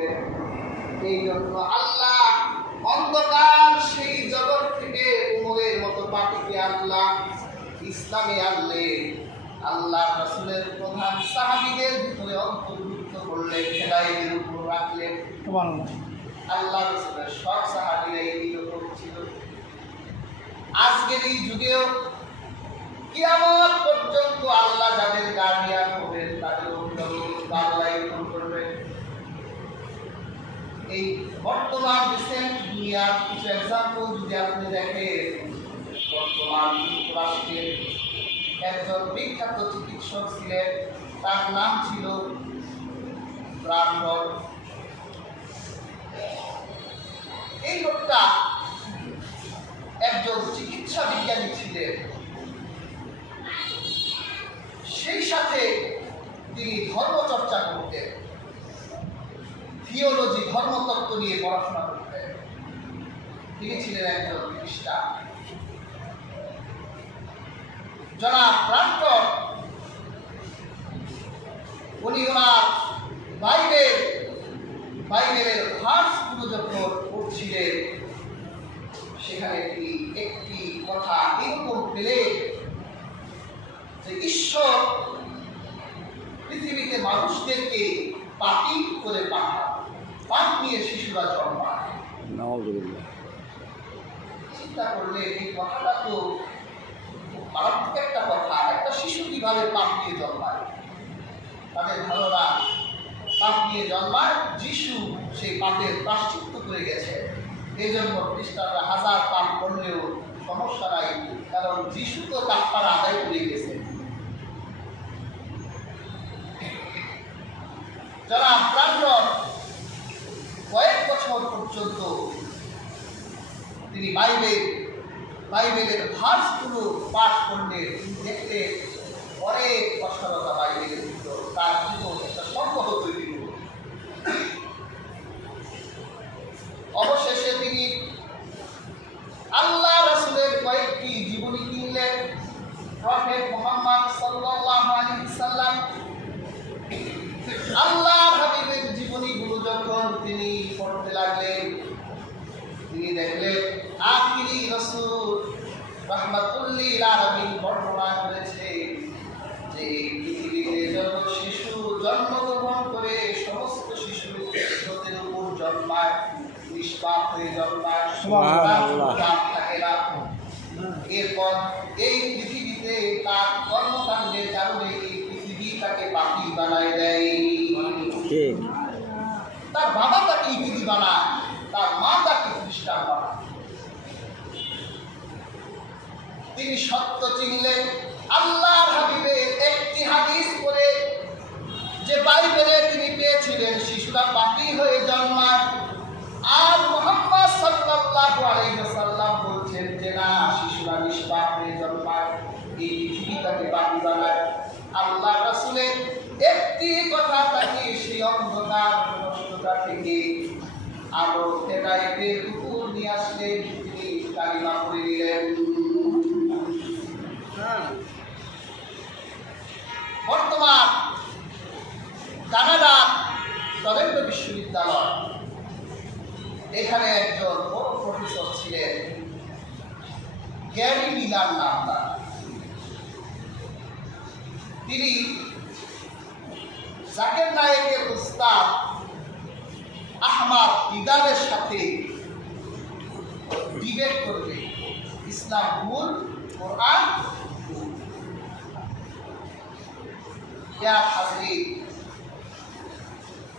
দিতেন। এই জন্য আল্লাহ অন্ধকার সেই জগৎ থেকে উমরের মতো পাপিকে আল্লাহ ইসলামে আনলে আল্লাহ রাসূলের প্রধান সাহাবীদের ভিতরে অন্তর্ভুক্ত করলেন, হেদায়েতের উপর রাখলেন। আল্লাহ রাসূলের সব সাহাবীরা এইরকম ছিল। আজকের এই যুগেও কিয়ামত পর্যন্ত আল্লাহ যাদের গার্ডিয়ান হবেন তাদের অভিভাবক আল্লাহ এরকম করবেন। এই বর্তমান রিসেন্ট দুনিয়ার কিছু এক্সাম্পল যদি আপনি দেখেন, বর্তমান যুক্তরাষ্ট্রের একজন বিখ্যাত চিকিৎসক ছিলেন, তার নাম ছিল ব্রানডন। এই লোকটা একজন চিকিৎসা বিজ্ঞানী ছিলেন, সেই সাথে তিনি ধর্মচর্চা করতেন, থিওলজি ধর্মতত্ত্ব নিয়ে পড়াশোনা করতেন। তিনি ছিলেন একজন খ্রিস্টান। জনাব ব্রানডন উনি ওনার বাইবেলের ভার্সগুলো যখন পড়ছিলেন, সেখানে তিনি একটি কথা এরকম পেলেন যে ঈশ্বর পৃথিবীতে মানুষদেরকে পাপী করে পাঠান, পাপ নিয়ে শিশুরা জন্মায়। চিন্তা করলে এই কথাটা তো মারাত্মক একটা কথা। একটা শিশু কিভাবে পাপ নিয়ে জন্মায়? তাদের ধারণা পাপ নিয়ে জন্মায়, যিশু সেই পাপের প্রায়শ্চিত্ত করে গেছে। এই জন্য খ্রিস্টানরা হাজার পাপ করলেও সমস্যা নাই, কারণ যিশু তো কাফারা আদায় করে গেছে। যারা ব্রানডন কয়েক বছর পর্যন্ত তিনি বাইবেলের ভার্সগুলো পাঠ করলে দেখতে অনেক অসারতা বাইবেলের ভিতর, তার জীবন একটা সম্পদ তৈরি হল। অবশেষে তিনি আল্লাহ রাসূলের কয়েকটি জীবনী কিনলেন। প্রফেট মুহাম্মদ সাল্লাল্লাহু আলাইহি সাল্লাম আল্লাহ হাবিবের জীবনীগুলো যখন তিনি পড়তে লাগলেন, তিনি দেখলেন আখিরি রাসূল রাহমাতুল লিল আলামিন বর্ণনা করেছে যে পৃথিবীতে যত শিশু জন্মগ্রহণ করে সমস্ত শিশু স্রোতের উপর জন্মায়, নিষ্পাপ হয়ে জন্মায়, থাকে না। এরপর এই পৃথিবীতে তার কর্মকাণ্ডের কারণে এই পৃথিবী তাকে পাপী বানায় দেয়। তার বাবা তাকে ইহুদি বানায়, তার মা তাকে খ্রিস্টান বানায়। তিনি সত্য চিনলেন। আল্লাহর হাবিবের একটি হাদিস পড়ে যে বাইবেলে তিনি পেয়েছিলেন শিশুরা পাপী হয়ে জন্মায়, আর মুহাম্মদ সাল্লাল্লাহু আলাইহি ওয়াসাল্লাম বলছেন যে না, শিশুরা নিষ্পাপ হয়ে জন্মায়, এই পৃথিবী তাকে পাপী বানায়। আল্লাহ রাসূলের একটি কথা তাকে সেই অন্ধকার নষ্টতা থেকে আলো হেদায়েতের উপর নিয়ে আসলেন। তিনি কালিমা পড়ে নিলেন। বর্তমান কানাডা টরন্টো বিশ্ববিদ্যালয়, এখানে একজন বড় প্রফেসর ছিলেন, গ্যারি মিলার নাম তার। তিনি জাকির নায়েকের উস্তাদ আহমদ দিদারের সাথে ডিবেট করবে, ইসলাম ভুল, কোরআন ভুল।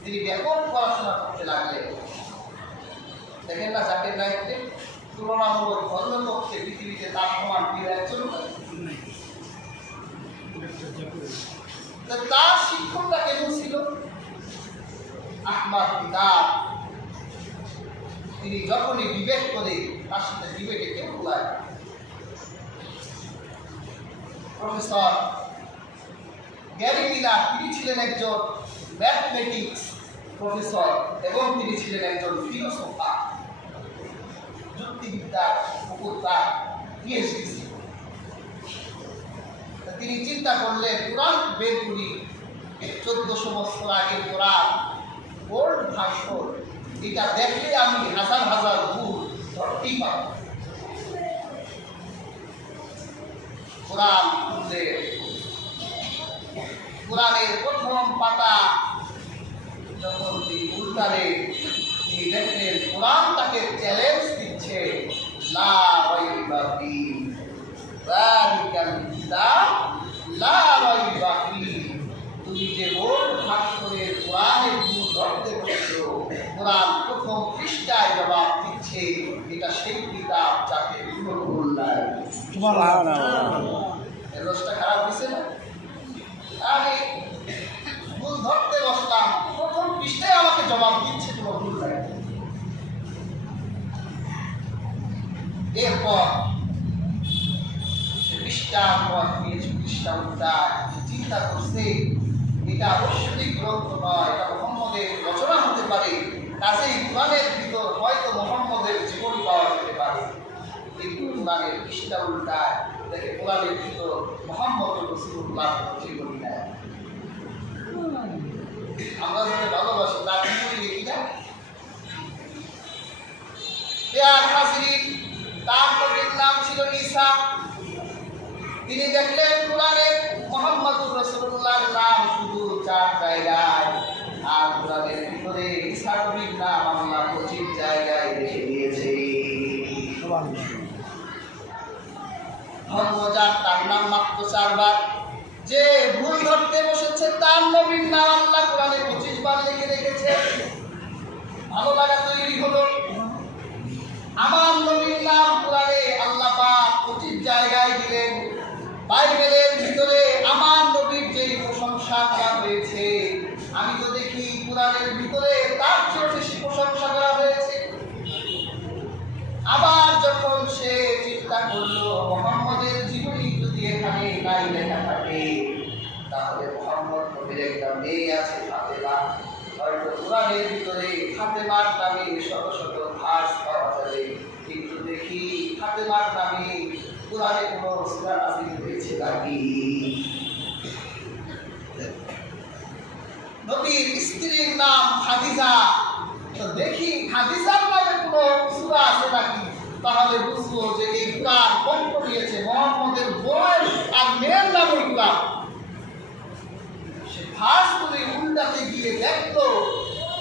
তিনি ব্যাপক পড়াশোনা করতে লাগলেন। দেখেন না, জাকির নায়েককে তুলনামূলক ধর্মপক্ষে পৃথিবীতে তার সমান কেউ একজন নাই। তার শিক্ষকটা কেমন ছিল? আহমদ দিদার। তিনি যখনই ডিবেট করে, তার সাথে ডিবেটে কেউ ভুলায়। প্রফেসর গ্যারি মিলার, তিনি ছিলেন একজন ম্যাথমেটিক্স প্রফেসর এবং তিনি ছিলেন একজন ফিলোসফার। যুক্তিবিদ্যার উপর তার পিএইচডি ছিল। তিনি চিন্তা করলেন, কোরআন বের করি, 1400 বছর আগের কোরআন, বোল্ড ভাষণ, এটা দেখলে আমি হাজার হাজার ভুল ধরতেই পারব। কোরআন খুললে কোরআনের প্রথম পাতা যখন তিনি উল্টালে, তিনি দেখলেন কোরআন তাকে চ্যালেঞ্জ দিচ্ছে, লা রাইবা ফীহি যালিকাল কিতাব লা রাইবা ফীহি। তুমি যে বোল্ড ভাষণের কোরআনের ভুল ধরতে বসেছো, কোরআন প্রথম পৃষ্ঠায় জবাব দিচ্ছে, এটা সেই কিতাব যাতে কোনো ভুল নাই। এর রসটা খারাপ হয়েছে না? আমি ভুল ধরতে বসলাম, প্রথম পৃষ্ঠায় আমাকে জবাব দিচ্ছে কোনো ভুল নাই। এরপর পৃষ্ঠার পর পৃষ্ঠা উল্টায়, চিন্তা করছে এটা অবশ্যই গ্রন্থ নয়, এটা মুহাম্মদের রচনা হতে পারে, কাজেই কোরআনের ভিতর হয়তো মুহাম্মদের জীবনী পাওয়া যেতে পারে। কিন্তু কোরআনের পৃষ্ঠা উল্টায় দেখে কোরআনের ভিতর মুহাম্মদ রাসূলুল্লাহ জীবনী নেয়। আমরা যাকে ভালোবাসি তার জীবনী লিখি না। প্রিয় হাজিরিন, তার নবীর নাম ছিল ঈসা। তিনি দেখলেন কোরআনের মুহাম্মদুর রাসূলুল্লাহর নাম শুধু 4 জায়গায়, আর কোরআনের ভিতরে ঈসা নবীর নাম আল্লাহ 25 জায়গায় রেখে দিয়েছে। ধর্মজাত তার নাম মাত্র 4 বার। যে ভুল ধরতে বসেছে তার নবীর নাম আল্লাহ কোরআনে 25 বার লিখে রেখেছে। ভালো লাগা তৈরি হলো। আমার নবীর নাম কোরআনে আল্লাহ পাক 25 জায়গায় দিলেন। বাইবেলের ভিতরে আমার নবীর যেই প্রশংসা করা হয়েছে, আমি তো দেখি কোরআনের ভিতরে তার চেয়ে বেশি প্রশংসা করা হয়েছে। আবার যখন সে চিন্তা করলো মুহাম্মদের জীবনী যদি এখানে নাই লেখা থাকে, তাহলে মুহাম্মদ নবীর একটা মেয়ে আছে ফাতেমা, হয়তো কোরআনের ভিতরে ফাতেমার নামে শত শত ভাস পাওয়া যাবে। কিন্তু দেখি ফাতেমার নামে কোরআনে কোনো সূরা নাযিল হয়েছে নাকি? নবীর স্ত্রীর নাম খাদিজা, তো দেখি খাদিজার নামে কোনো সূরা আছে নাকি? তাহলে বুঝবো যে এই কোরআন কণ্ঠ দিয়েছে মুহাম্মদের বোন আর মেয়ের নামে কোরআন। সে ভাসগুলি উল্টাতে গিয়ে দেখলো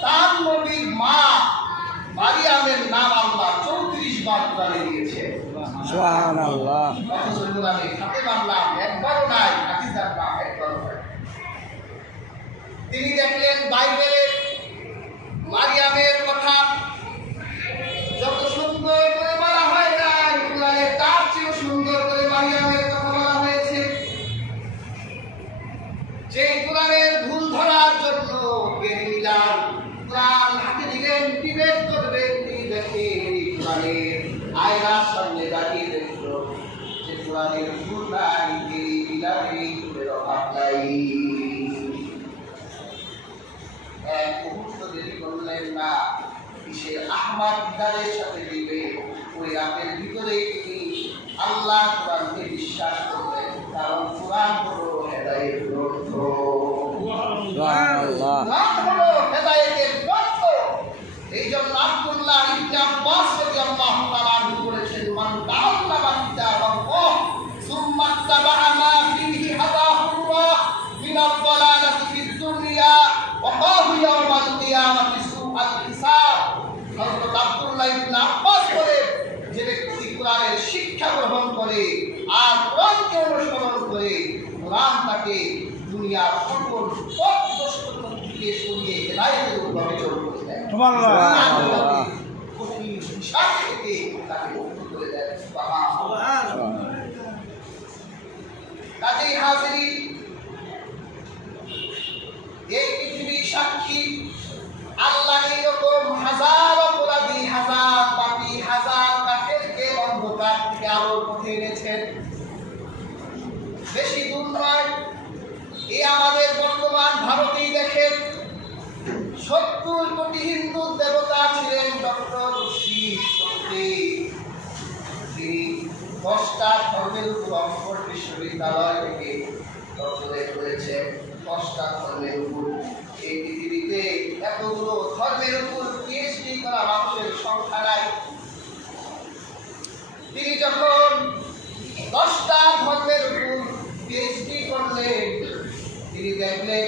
তার নবীর মা মারিয়ামের নাম আল্লাহ 34 বার কোরআনে দিয়েছে। সুবহানাল্লাহ। অথচ কোরআনে ফাতেমার নাম একবারও নাই, খাদিজার নাম একবারও নাই। তিনি দেখলেন বাইবেলে মারিয়ামের কথা যত সুন্দর করে বলা হয় নাই, কোরআনে তার চেয়েও সুন্দর করে মারিয়ামের কথা বলা হয়েছে। যে কোরআনের ভুল ধরার জন্য বেরিলাম, কোরআন হাতে দিলেন, ডিবেট করবেন, তিনি দেখে কোরআনের আয়নার সামনে দাঁড়িয়ে দেখলো যে কোরআনের ভুল নাই, বেরিলামে ভুলের অভাব নাই। এক মুহূর্ত দেরি করলেন না, কিসের আহমাদ বিদারের সাথে দিবে, ওই রাতের ভিতরেই তিনি আল্লাহ কোরআনকে বিশ্বাস করলেন, কারণ কোরআন হলো হেদায়েতের গ্রন্থ। কোরআন হলো হেদায়েতের গ্রন্থ। এই জন্য আব্দুল্লাহ ইবনে আব্বাস রাদিয়াল্লাহু তাআলা আনহু বলেছেন, মান তাআল্লামা কিতাবাল্লাহ সুম্মা ইত্তাবাআ মা ফীহি হাদাহুল্লাহ মিনাল দালালাতি ফিদ দুনিয়া ওয়া খাফা ইয়াওমাল কিয়ামাতি সুআল হিসাব। হযরত আব্দুল্লাহ ইবনে আব্বাস বলেন, যে ব্যক্তি কোরআনের শিক্ষা গ্রহণ করে আর কোরআনকে অনুসরণ করে, কোরআন তাকে দুনিয়ার সকল পথভ্রষ্ট থেকে সরিয়ে হেদায়েতের উদ্দেশ্যে চলতে দেয়। সুবহানাল্লাহ। কঠিন হিসাব থেকে তাকে মুক্ত করে দেয়। সুবহানাল্লাহ। কাজেই হাজিরিন, এই পৃথিবী সাক্ষী আল্লাহ এরকম হাজার অপরাধী, হাজার পাপী, হাজার কাফেরকে অন্ধকার থেকে আলোর পথে এনেছেন। বেশি দূর নয়, এই আমাদের বর্তমান ভারতেই দেখেন 70 কোটি হিন্দু দেবতা ছিলেন ডক্টর শিব শক্তি। তিনি 10টা ধর্মের উপর অক্সফোর্ড বিশ্ববিদ্যালয় থেকে ডক্টরেট করেছেন। 10টা ধর্মের উপর। এই পৃথিবীতে এতগুলো ধর্মের উপর পিএইচডি করা মানুষের সংখ্যা নাই। তিনি যখন 10টা ধর্মের উপর পিএইচডি করলেন, তিনি দেখলেন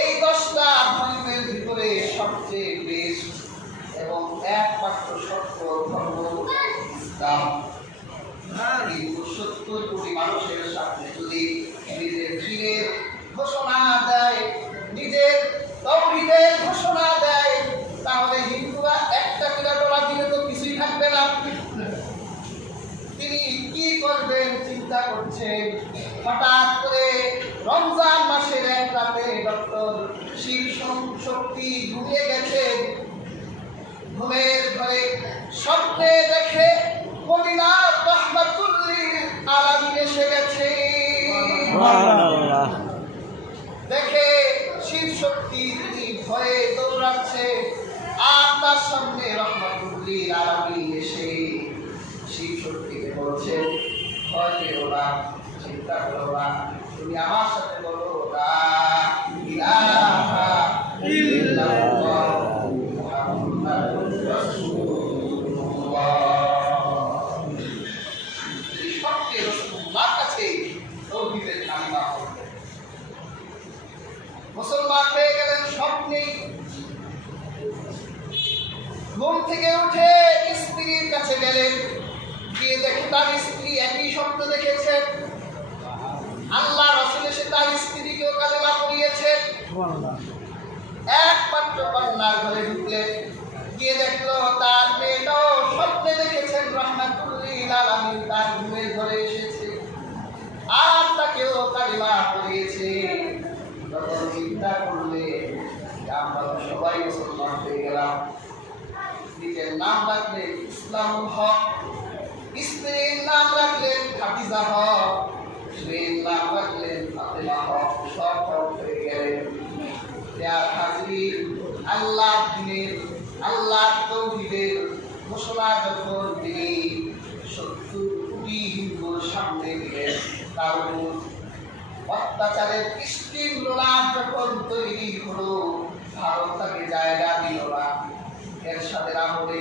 এই 10টা ধর্মের ভিতরে সবচেয়ে বেস্ট এবং একমাত্র সত্য ধর্ম ইসলাম। 70 কোটি মানুষের সামনে যদি নিজের দ্বীনের ঘোষণা দেয়, নিজের তাওহীদের ঘোষণা দেয়, তাহলে হিন্দুরা একটা কিলোটোলা দিলে তো কিছুই থাকবে না। তিনি কি করবেন চিন্তা করছেন। হঠাৎ করে রমজান মাসের এক রাতে ডক্টর শিব শক্তি ঘুমিয়ে গেছেন। ঘুমের ঘরে স্বপ্নে দেখে মদিনার রাহমাতুল্লিল আলামিন এসে গেছে। দেখে শিব শক্তি তিনি ভয়ে দৌড়াচ্ছে, আর তার সামনে রাহমাতুল্লিল আলামিন এসে শিব শক্তিকে বলছে, ভয় পেও না, চিন্তা করো না, তুমি আমার সাথে বলো লা ইলাহা ইল্লাল্লাহ মুহাম্মাদুর রাসূলুল্লাহ। এই সবকে রাসূলুল্লাহর কাছে তাওহীদের কালিমা পড়লেন, মুসলমান হয়ে গেলেন স্বপ্নেই। ঘুম থেকে উঠে স্ত্রীর কাছে গেলেন, গিয়ে দেখে তার স্ত্রী একই স্বপ্ন দেখেছেন। আল্লাহ রাসূল এসে তার স্ত্রীকেও কালেমা পড়িয়েছেন। একমাত্র কন্যার ঘরে ঢুকলেন, গিয়ে দেখলো তার মেয়েটাও স্বপ্নে দেখেছেন রাহমাতুল্লিল আলামিন তার ঘুমের ঘরে এসেছে, আর তাকেও কালেমা পড়িয়েছে। তখন চিন্তা করলে আমরা সবাই মুসলমান হয়ে গেলাম। নিজের নাম রাখলেন ইসলামুল হক, স্ত্রীর নাম রাখলেন খাদিজা হক, স্ত্রীর নাম রাখলেন ফাতেমা হক, সব হক হয়ে গেলেন। আল্লাহ দিনের, আল্লাহ তাওহীদের ঘোষণা যখন তিনি 70 কোটি হিন্দুর সামনে দিলেন, তার উপর অত্যাচারের স্টিমরোলার যখন তৈরি হলো, ভারত তাকে জায়গা দিল না। এরশাদের আমলে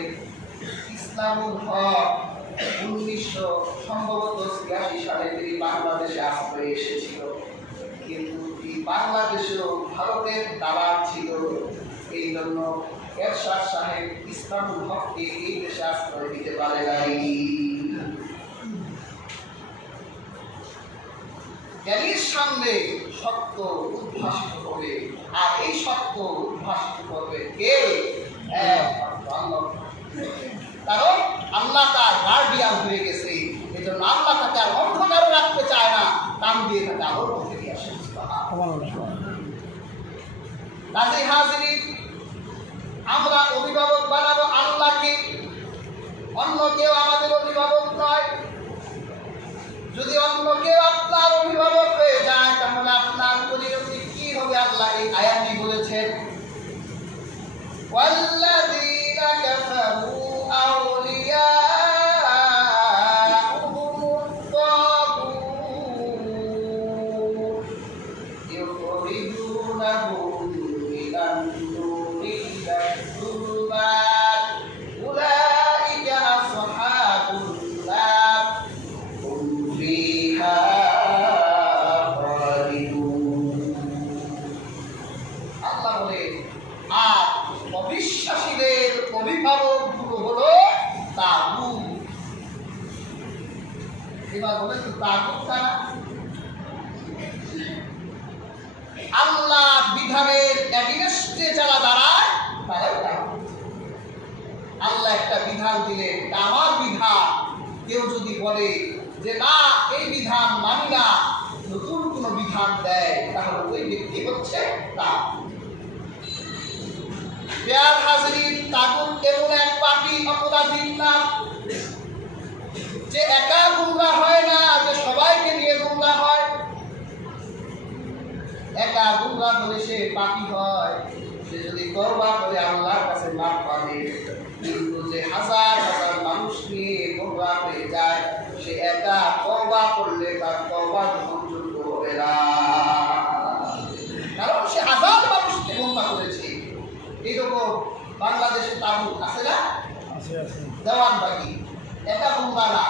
ইসলামুল হক 1983 সালে তিনি বাংলাদেশে আশ্রয় এসেছিল, কিন্তু এই বাংলাদেশেও ভারতের দালাল ছিল। এই জন্য এরশাদ সাহেব ইসলামুল হককে এই দেশে আশ্রয় দিতে পারে নাই। জ্ঞানীর সামনে সত্য উদ্ভাসিত হবে, আর এই সত্য উদ্ভাসিত করবে কে? কারণ আল্লাহ তার গার্ডিয়ান হয়ে গেছে। এই জন্য আল্লাহ তাকে আর অন্ধকারে রাখতে চায় না, কান দিয়ে তাকে আলোর মধ্যে নিয়ে আসে। কাজেই হাজিরিন, আমরা অভিভাবক বানাবো আল্লাহকে, অন্য কেউ আমাদের অভিভাবক নয়। যদি অন্য কেউ আপনার অভিভাবক হয়ে যায়, তাহলে আপনার পরিণতি কি হবে? আল্লাহ এই আয়াতটি বলেছেন, ওয়াল্লাযীনা কাফারু আউলিয়াউহুমুত তাগুত ইউখরিজুনাহুম মিনান নূরি ইলা যুলুমাত উলাইকা আসহাবুন নার হুম ফিহা খালিদুন। আল্লাহ বলে, আর অবিশ্বাসীদের অভিভাবক গুলো হলো তাগুত। এবার বলে তো তাগুত কারা? আল্লাহ বিধানের এগেইনস্টে যারা দাঁড়ায় তারাই তাগুত। আল্লাহ একটা বিধান দিলেন, আমার বিধান, কেউ যদি বলে যে না এই বিধান মানি না, নতুন কোনো বিধান দেয়, তাহলে ওই ব্যক্তি হচ্ছে তাগুত। প্রিয় হাজিরিন, তাগুত এমন এক পাপী অপরাধীর নাম যে একা গুমরাহ হয় না, যে সবাইকে নিয়ে গুমরাহ হয়। একা গুমরাহ হলে সে পাপী হয়, সে যদি তওবা করে আল্লাহর কাছে মাফ পাবে। কিন্তু যে হাজার হাজার মানুষ নিয়ে গুমরাহ হয়ে যায়, সে একা তওবা করলে তার তওবা গ্রহণযোগ্য হবে না, কারণ সে হাজার মানুষকে গুমরাহ করেছে। এইরকম তাগুত আছে না? দেওয়ানবাগি এটা গুন্ডা না,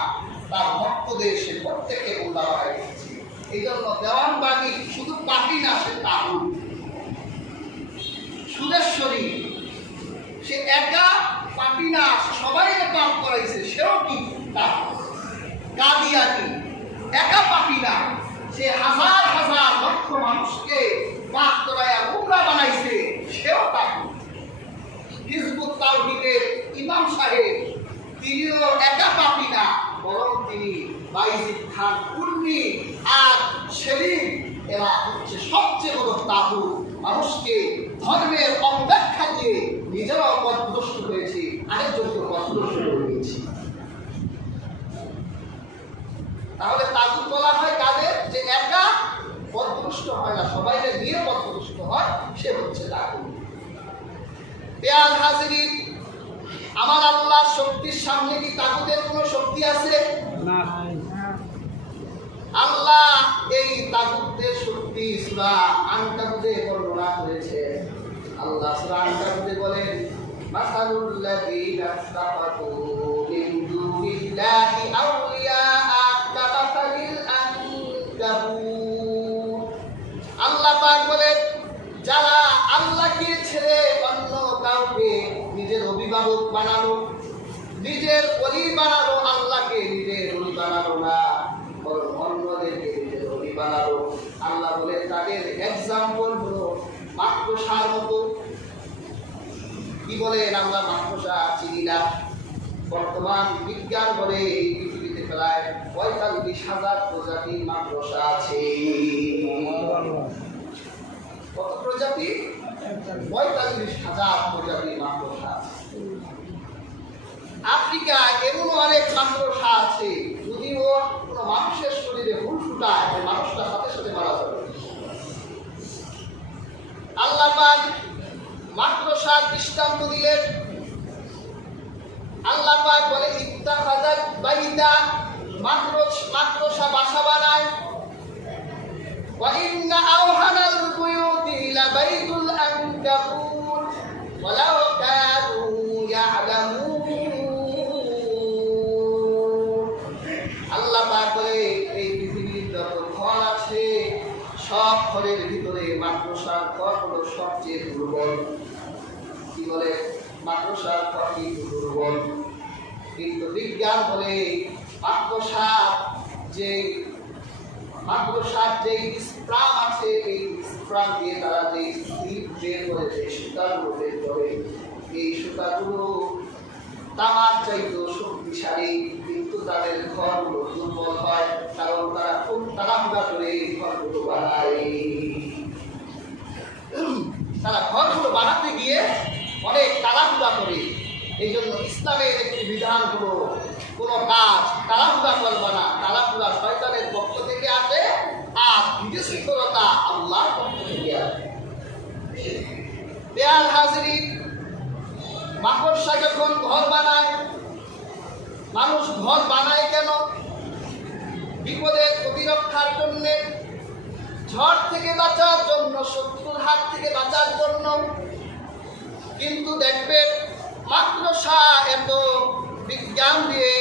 তার ভক্তদের সে প্রত্যেককে গুন্ডা বানাই দিয়েছে। এই জন্য দেওয়ানবাগি শুধু পাপি না, সে তাগুত। সুরেশ্বরী সে একা পাপি না, সবাই পাপ করাইছে, সেও কি তাগুত। কাদিয়ানি একা পাপি না, সে হাজার হাজার লক্ষ মানুষকে পাপ করায়া গুমরা বানাইছে, সেও তাগুত। হিজবুত তাওহীদের ইমাম সাহেব তিনিও একা পাপি না, বরং তিনি বাইজিদ খান কুর্মি আর সেলিম এরা হচ্ছে সবচেয়ে বড় তাগুত। মানুষকে ধর্মের অপব্যাখ্যা দিয়ে নিজেরাও পথভ্রষ্ট হয়েছে, আরেকজনকে পথভ্রষ্ট করে দিয়েছে। তাহলে তাগুত বলা হয় কাদের? যে একা পথভ্রষ্ট হয় না, সবাইকে নিয়ে পথভ্রষ্ট হয়, সে হচ্ছে তাগুত। পেয়ার হাজিরিন, আমার আল্লাহর শক্তির সামনে কি তাগুতের কোনো শক্তি আছে? না। আল্লাহ এই তাগুতের শক্তি সূরা আনকাবুতে বর্ণনা করেছে। আল্লাহ সূরা আনকাবুতে বলেন, মাসালুল লাযীনা ইত্তাখাযু মিন দুনিল্লাহি আউলিয়া কামাসালিল আনকাবুত। আল্লাহ পাক বলেন, যারা আল্লাহকে ছেড়ে অন্য কাউকে নিজের অভিভাবক বানালো, নিজের ওলি বানালো, আল্লাহকে নিজের ওলি বানালো না, বরং অন্যদেরকে নিজের ওলি বানালো। আল্লাহ বলে তাদের এক্সাম্পল হলো মাকড়সার মতো। কি বলেন? আমরা মাকড়সা চিনি না। বর্তমান বিজ্ঞান বলে এই পৃথিবীতে প্রায় ৪৫,০০০ প্রজাতির মাকড়সা আছে। কত প্রজাতি? ৪৫,০০০ প্রজাতির মাকড়সা আছে। আফ্রিকায় এমন অনেক মাকড়সা আছে, যদিও কোনো মানুষের শরীরে হুল ফুটায়, মানুষটা সাথে সাথে মারা যাবে। আল্লাহ পাক মাকড়সার দৃষ্টান্ত দিলেন। আল্লাহ পাক বলে, ইত্তাখাযাত বাইতা, মাকড়সা বাসা বানায়। ওয়া ইন্না আওহানাল বুয়ুতি লাবাইতুল আনকাবুত ওয়ালাউ কানু ইয়ালামুন। আল্লাহ পাক বলে, এই পৃথিবীর যত ঘর আছে সব ঘরের ভিতরে মাকড়সার ঘর হলো সবচেয়ে দুর্বল। কি বলে? মাকড়সার ঘর কিন্তু দুর্বল। কিন্তু বিজ্ঞান বলে মাকড়সার যে স্প্রাম আছে, এই স্প্রাম দিয়ে তারা যে সিল্ক বের করে, যে সুতাগুলো বের করে, এই সুতাগুলো তামার চাইতেও শক্তিশালী, কিন্তু তাদের ঘরগুলো দুর্বল হয়, কারণ তারা খুব তাড়াহুড়া করে এই ঘরগুলো বানায়। তারা ঘরগুলো বানাতে গিয়ে অনেক তাড়াহুড়া করে। এই জন্য ইসলামের একটি বিধান হলো, কোনো কাজ তাড়াহুড়া করবে না। তাড়াহুড়া শয়তানের পক্ষ থেকে আসে, আর বিশৃঙ্খলতা আল্লাহর পক্ষ থেকে আসে। বেয়াল হাজিরিন, মাকড়সা যখন ঘর বানায়, মানুষ ঘর বানায় কেন? বিপদের প্রতিরক্ষার জন্য, ঝড় থেকে বাঁচার জন্য, শত্রুর হাত থেকে বাঁচার জন্য। কিন্তু দেখবেন মাকড়সা এত বিজ্ঞান দিয়ে,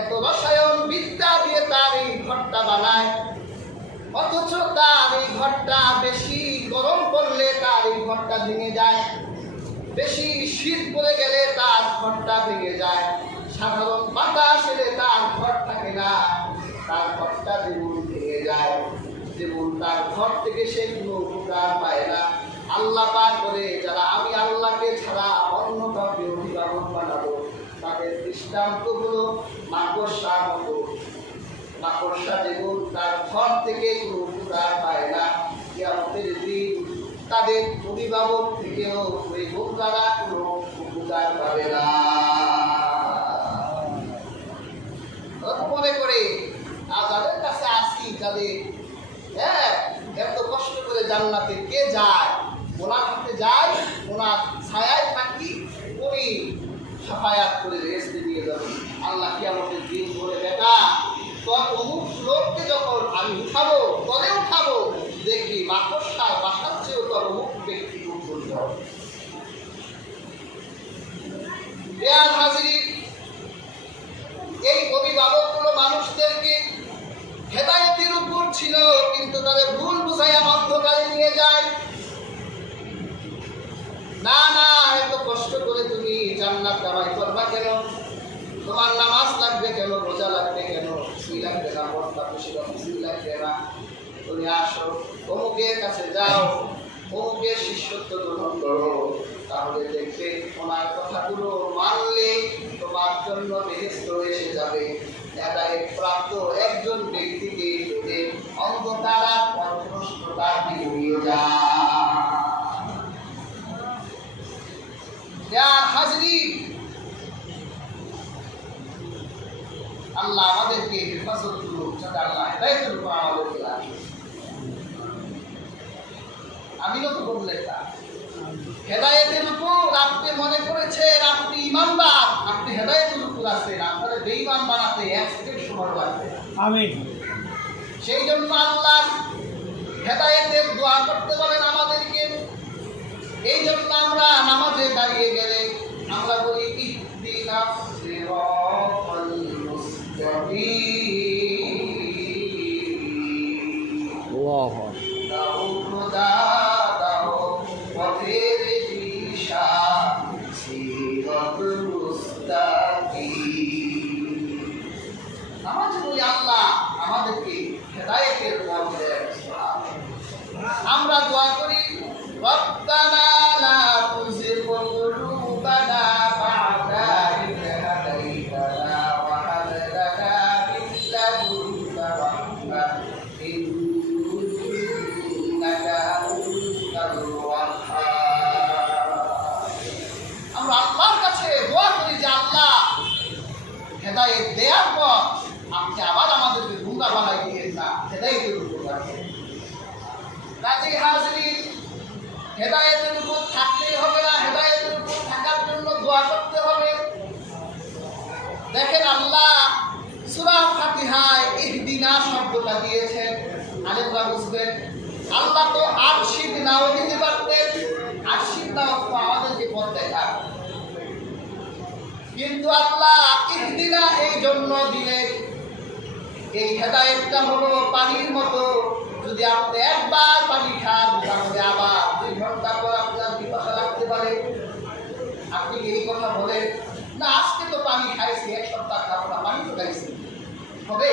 এত রসায়ন বিদ্যা দিয়ে তার এই ঘরটা বানায়, অথচ তার এই ঘরটা বেশি গরম পড়লে তার এই ঘরটা ভেঙে যায়, বেশি শীত পড়ে গেলে তার ঘরটা ভেঙে যায়, সাধারণ বাতাস এলে তার ঘর থাকে না, তার ঘরটা যেমন ভেঙে যায়, যেমন তার ঘর থেকে সে কোনো উপকার পায় না। আল্লাহ পাক বলে, যারা আমি আল্লাহকে ছাড়া অন্য কাউকে অভিভাবক বানাবো, তাদের দৃষ্টান্ত হলো মাকড়সার মতো। মাকড়সা যেমন তার ঘর থেকে কোনো উপকার পায় না, কিয়ামতের দিন তাদের অভিভাবক থেকেও ওই বোকারা কোনো উপকার পাবে না। মনে করে যাদের কাছে আসি, যাদের এত কষ্ট করে জান্নাতে কে যায়, ওনার হাতে যায়, ওনার ছায়ায় থাকি, উনি সাফায়াত করে রেস্টে দিয়ে যাবে। আল্লাহ কিয়ামতের দিন বলে, বেটা তোর অমুক লোককে যখন আমি উঠাবো, তলে উঠাবো, দেখবি মাকড়সার বাসার চেয়েও তোর অমুক ব্যক্তি খুব বলতে হবে। বস্তা খুশি বিসমিল্লাহ কেনা তুমি আসো, অমুকের কাছে যাও, অমুকের শিষ্যত্ব গ্রহণ করো, তাহলে দেখবে ওনার কথাগুলো মানলে তোমার জন্য বেহেশত এসে যাবে। হেদায়েত প্রাপ্ত একজন ব্যক্তিকে যে অন্ধকার আর পথভ্রষ্টতার দিকে নিয়ে যায়। হাজরিন, আল্লাহ আমাদেরকে হেফাজত করুক, যাতে আল্লাহ হেদায়েতের উপর আমাদেরকে রাখে। আমি তো বললে তা হেদায়েতের উপর আপনি মনে করেছেন আপনি ইমানদার, আপনি হেদায়েতের উপর আছেন, আপনারা বেঈমান বানাতে এক সেকেন্ড সময় লাগবে। আমিন। সেই জন্য আল্লাহ হেদায়েতের দোয়া করতে বলেন আমাদেরকে। এই জন্য আমরা নামাজে দাঁড়িয়ে গেলে আমরা বলি ইহদিনাস সিরাতাল মুস্তাকিম। আল্লাহু আমাদেরকে হেদায়েতের পথ দেন। আমরা দোয়া করি রব্বানা লা তুযিগ কুলুবানা বা'দা ইয হাদাইতানা ওয়া হাব লানা মিন লাদুনকা রাহমাহ ইন্নাকা আনতাল ওয়াহ্হাব। আমরা আল্লাহর কাছে দোয়া করি যে আল্লাহ হেদায়েত দেওয়ার পর আপনি আবার আমাদেরকে গুমরা বানাই দিয়েন না, হেদায়েতের উপর রাখেন। কাজী হাজরিন, হেদায়েতের উপর থাকতেই হবে না, হেদায়েতের উপর থাকার জন্য দোয়া করতে হবে। দেখেন আল্লাহ সূরা ফাতিহায় ইহদিনা শব্দটা দিয়েছেন, আলেমরা বুঝবেন। আল্লাহ তো আরশিদ নাও দিতে পারতেন, আরশিদ নাও তো আমাদেরকে পথ দেখান, কিন্তু আল্লাহ ইহদিনা এই জন্য দিলেন। এই হেদায়েতটা হলো পানির মতো, যদি আপনি একবার পানি খান তাহলে আবার 2 ঘন্টা পর আপনার পিপাসা লাগতে পারে। আপনি কি এই কথা বলেন না আজকে তো পানি খাইছি, 1 সপ্তাহ খাবো না, পানি তো খাইছি, হবে?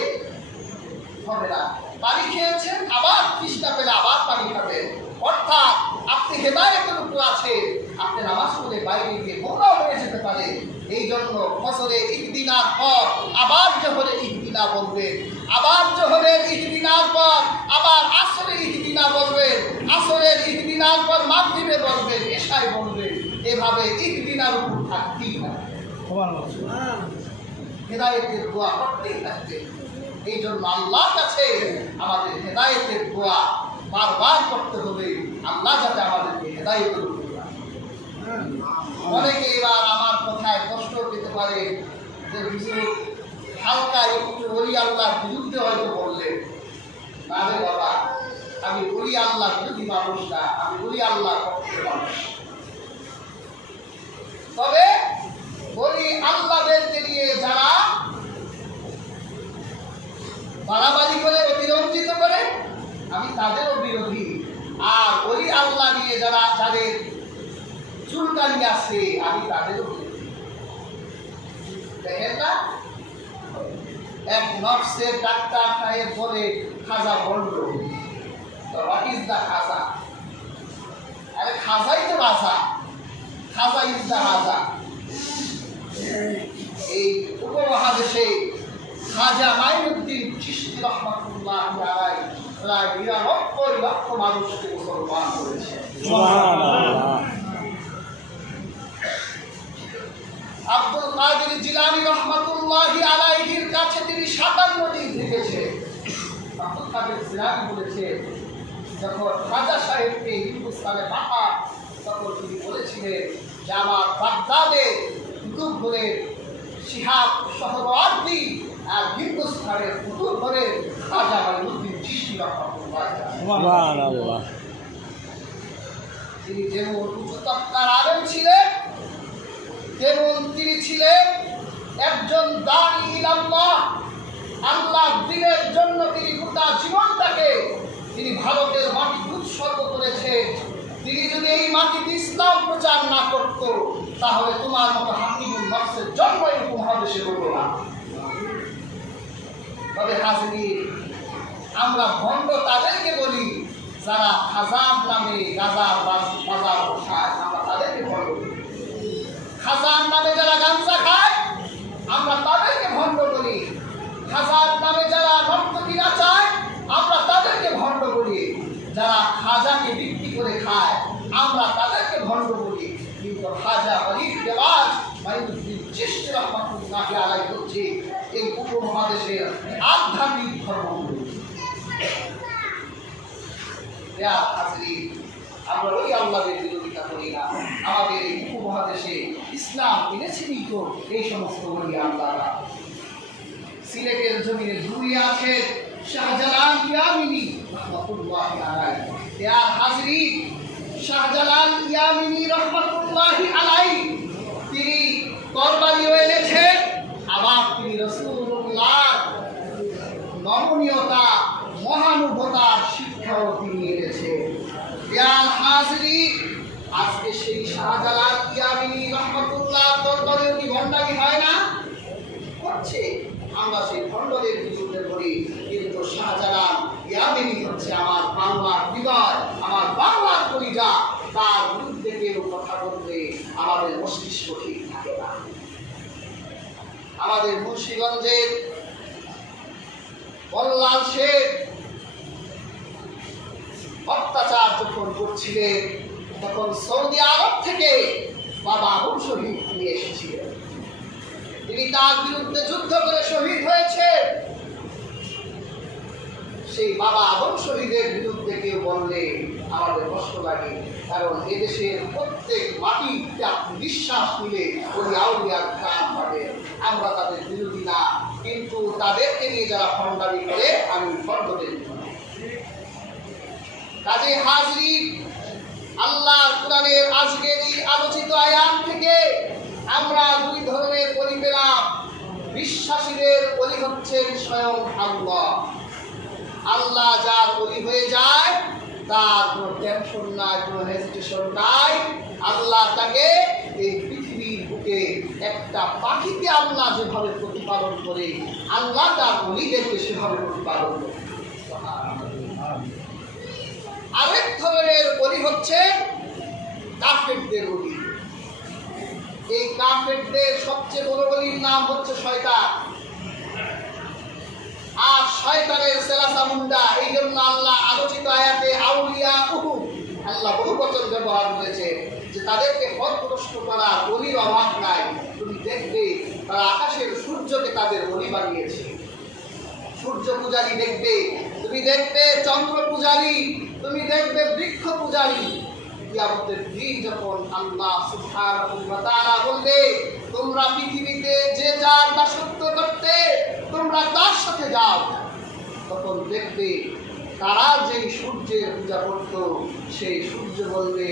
হবে না। পানি খেয়েছেন, আবার তৃষ্ণা পেলে আবার পানি খাবেন। অর্থাৎ আপনি হেদায়েতের উপর আছেন, আপনি নামাজ পড়ে বাইরে গিয়ে গোমরাহ হয়ে যেতে পারে। এই জন্য ফজরে ইহদিনার পর আবার জোহরে ইহদিনা বলবেন, আবার জোহরের ইহদিনার পর আবার আসরে ইহদিনা বলবেন, আসরের ইহদিনার পর মাগরিবে বলবেন, এশায় বলবেন। এভাবে ইহদিনার উপর থাকতেই হবে, হেদায়েতের দোয়া করতেই থাকবে। এই জন্য আল্লাহর কাছে আমাদের হেদায়েতের দোয়া বারবার করতে হবে, আল্লাহ যাতে আমাদেরকে হেদায়েতের উপর রাখে। অনেকে এবার আমার কথায় কষ্ট পেতে পারে যে হুজুর হালকা একটু ওলি আল্লাহর বিরুদ্ধে হয়তো বললেন। না রে বাবা, আমি ওলি আল্লাহ বিরোধী মানুষ না, আমি ওলি আল্লাহ পক্ষের মানুষ। তবে ওলি আল্লাহদেরকে নিয়ে যারা বাড়াবাড়ি করে অতিরঞ্জিত করে আমি তাদেরও বিরোধী, আর ওলি আল্লাহ নিয়ে যারা যাদের চুলকানি আছে আমি তাদেরও বিরোধী। দেখেন না, এক নর্সের ডাক্তার সাহেব বলে খাজা বলল, তো হোয়াট ইজ দ্য খাজা? আরে খাজাই তো রাজা, খাজা ইজ দ্য রাজা। এই উপমহাদেশে খাজা মাইনুদ্দিন চিশতি রাহমাতুল্লাহ আলাইহি প্রায় ৯৯ লক্ষ মানুষকে মুসলমান করেছে। সুবহানাল্লাহ। আব্দুল কাদের জিলানী রাহমাতুল্লাহি আলাইহির কাছে তিনি ৫৭ দিন থেকেছে। আব্দুল কাদের জিলানী বলেছে, যখন খাজা সাহেবকে হিন্দুস্তানে পাঠা, তখন তিনি বলেছিলেন যে আমার বাগদাদে কুতুব হলে শিহাব সহরওয়ার্দী, আর হিন্দুস্তানের কুতুব হলে খাজা মাইনুদ্দিন চিশতি রাহমাতুল্লাহি আলাইহি। সুবহানাল্লাহ। তিনি যেমন উচ্চ তবকার আলেম ছিলেন, তেমন তিনি ছিলেন একজন দাঈ ইলাল্লাহ। আল্লাহর দ্বীনের জন্য তিনি গোটা জীবনটাকে তিনি ভারতের মাটিতে উৎসর্গ করেছেন। তিনি যদি এই মাটিতে ইসলাম প্রচার না করত, তাহলে তোমার মতো হাকিমুল নফসের জন্ম এই উপমহাদেশে হতো না। তবে হাজির, আমরা ভণ্ড তাদেরকে বলি যারা খাজান নামে গাঁজার বাজার বসায়, আমরা তাদেরকে ভণ্ড বলি। খাজান নামে যারা গাঁজা খায় আমরা তাদেরকে ভণ্ড বলি। খাজার নামে যারা নর্তকী নাচায় আমরা তাদেরকে ভণ্ড বলি। যারা খাজাকে বিক্রি করে খায় আমরা তাদেরকে ভণ্ড বলি। কিন্তু খাজা গরিব দেওয়াজ মাইনুদ্দিন চিশতি রাহমাতুল্লাহ আলাইহি হচ্ছে এই উপমহাদেশের আধ্যাত্মিক ধর্মগুরু। আমরা ওই আল্লাহদের বিরোধিতা করি না। আমাদের এই উপমহাদেশে ইসলাম এনেছেনই তো এই সমস্ত বলি আল্লাহরা। সিলেটের জমিনে জুড়িয়ে আছে শাহজালাল ইয়ামিনী রহমাতুল্লাহ আলাইহি। ইয়ার হাজরিন, শাহজালাল ইয়ামিনী রহমাতুল্লাহ আলাইহি তিনি তরবারিও এনেছেন, আবার তিনি রাসূলুল্লাহ নমনীয়তা মহানুভবতার শিক্ষাও তিনি এনেছেন। ইয়ার হাজরিন, আজকে সেই শাহজালাল ইয়ামিনী রহমাতুল্লাহ দরবারেও কি ভণ্ডামি হয় না? হচ্ছে। আমরা সেই ভণ্ডদের বিরুদ্ধে করি, কিন্তু শাহজালাল ইয়ামিনী হচ্ছে আমার বাংলার হৃদয়, আমার বাংলার কলিজা। তার বিরুদ্ধে কেউ কথা বললে আমাদের মস্তিষ্ক ঠিক থাকে না। আমাদের মুন্সিগঞ্জের বল্লাল শেখ অত্যাচার যখন করছিলেন তখন সৌদি আরব থেকে বাবা আবুল শহীদ নিয়ে এসেছিলেন। তিনি তার বিরুদ্ধে যুদ্ধ করে শহীদ হয়েছে। সেই বাবা আবুল শহীদের বিরুদ্ধে কেউ বললে আমাদের কষ্ট লাগে, কারণ এদেশের প্রত্যেক মাটিতে আপনি বিশ্বাস নিলে ওই আউলিয়ার গান পাবে। আমরা তাদের বিরোধী না, কিন্তু তাদেরকে নিয়ে যারা ভণ্ডামি করে আমি ভণ্ডদের কাজে হাজরিন, আল্লাহর কোরআনের আজকের এই আলোচিত আয়াত থেকে আমরা দুই ধরনের বলি পেলাম। বিশ্বাসীদের বলি হচ্ছেন স্বয়ং আল্লাহ। আল্লাহ যার বলি হয়ে যায় তার কোনো টেনশন নাই, কোনো হেজিটেশন নাই। আল্লাহ তাকে এই পৃথিবীর বুকে একটা পাখিকে আল্লাহ যেভাবে প্রতিপালন করে আল্লাহ তার বলিদেরকে সেভাবে প্রতিপালন করে। আরেক ধরনের বলি হচ্ছে কাফেরদের বলি। এই কাফেরদের সবচেয়ে বড় বলির নাম হচ্ছে শয়তান। আর শয়তানের সেলাসা মুন্ডা, এই জন্য আল্লাহ আলোচিত আয়াতে আউলিয়া উহু আল্লাহ বহু বচন ব্যবহার করেছে যে তাদেরকে পথভ্রষ্ট করা বলির অভাব নাই। তুমি দেখবে তারা আকাশের সূর্যকে তাদের বলি বানিয়েছে। সূর্য পূজারী দেখবে, তুমি দেখবে চন্দ্র পূজারী, তুমি দেখবে বৃক্ষ পূজারী। কিয়ামতের দিন যখন আল্লাহ সুবহানাহু ওয়া তাআলা বলবে তোমরা পৃথিবীতে যে যার দাসত্ব করতে তোমরা তার সাথে যাও, তখন দেখবে তারা যেই সূর্যের পূজা করত সেই সূর্য বলবে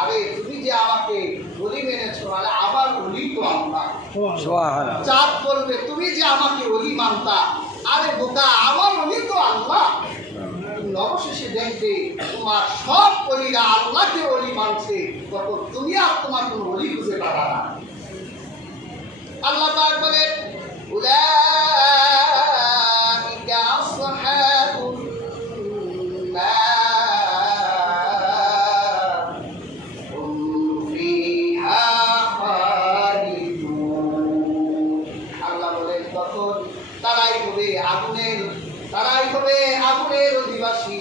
আরে তুমি যে আমাকে বলি মেনেছো, আরে আবার বলি তো আল্লাহ। চাঁদ বলবে তুমি যে আমাকে বলি মানতা, আরে বোকা আমার বলি তো আল্লাহ। অবশেষে দেখবে তোমার সব অলিরা আল্লাহকে অলি মানছে, তখন তুমি আর তোমার কোনো অলি খুঁজে পাবা না। আল্লাহ পাক বলেন উলাইকা আসহাবুন নার হুম ফিহা খালিদুন। আল্লাহ বলেন তখন তারাই হবে আগুনের অধিবাসী।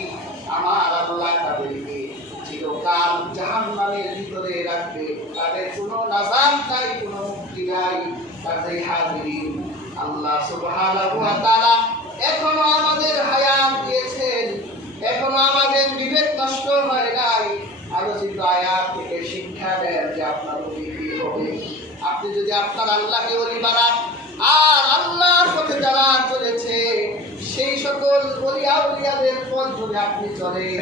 আমার আল্লাহ তাদেরকে চিরকাল জাহান্নামের ভিতরে রাখবে, তাদের কোনো নাজাত নাই, কোনো মুক্তি নাই। তাদের হাজিরিন, আল্লাহ সুবহানাহু ওয়া তাআলা এখনো আমাদের হায়াত দিয়েছেন, এখনো আমাদের বিবেক নষ্ট হয় নাই। আলোচিত আয়াত থেকে শিক্ষা দেন যে আপনার ওলি কি হবে। আপনি যদি আপনার আল্লাহকে ওলি বানান আর আল্লাহর পথে যারা চলেছে সেই সকল ওলি আউলিয়াদের পথ ধরে আপনি চলেন,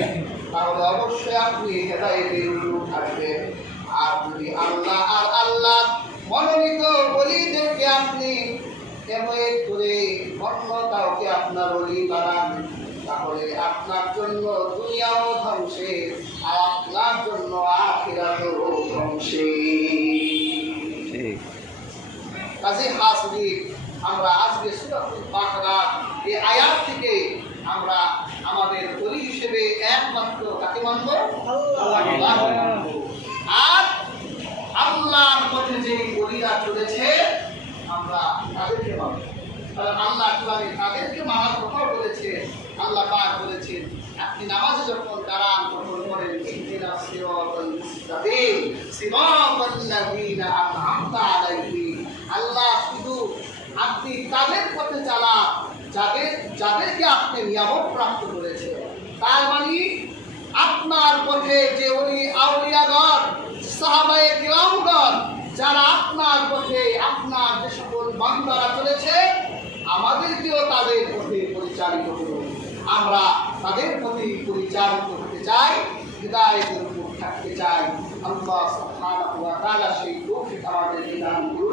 তাহলে অবশ্যই আপনি হেদায়েতের উপর থাকবেন। আর যদি আল্লাহ আর আল্লাহ মনোনীত ওলিদেরকে আপনি এমন করে অন্য কাউকে আপনার ওলি বানান, তাহলে আপনার জন্য দুনিয়াও ধ্বংসে আর আপনার জন্য আখিরাতও ধ্বংসে। কাজে হাসিব আমরা আজকে সূরাতুল বাকারা এই আয়াত থেকে আমরা আমাদের ওলি হিসেবে একমাত্র কাকে মানব? আল্লাহ। আর আল্লাহর পথে যে ওলিরা চলেছে আমরা তাদেরকে মানব। কারণ আল্লাহ কোরআনে তাদেরকে মানার কথা বলেছে। আল্লাহ পাক বলেছেন, আপনি নামাজে যখন দাঁড়ান তখন বলেন ইহদিনাস সিরাতাল মুস্তাকিম সিরাতাল্লাযীনা আন'আমতা আলাইহিম। আল্লাহ শুধু আপনি তাদের পথে চালান যাদেরকে আপনি নিয়ামত প্রাপ্ত করেছেন। তার মানে আপনার পথে যে ওলি আউলিয়াগণ সাহাবায়ে কিরামগণ যারা আপনার পথে আপনার যে সকল বান্দারা চলেছে আমাদেরকেও তাদের পথে পরিচালিত করুন। আমরা তাদের পথে পরিচালিত হতে চাই, হিদায়াতের উপর থাকতে চাই। আল্লাহ সুবহানাহু ওয়া তাআলা সেই তৌফিক আমাদের দান করুন।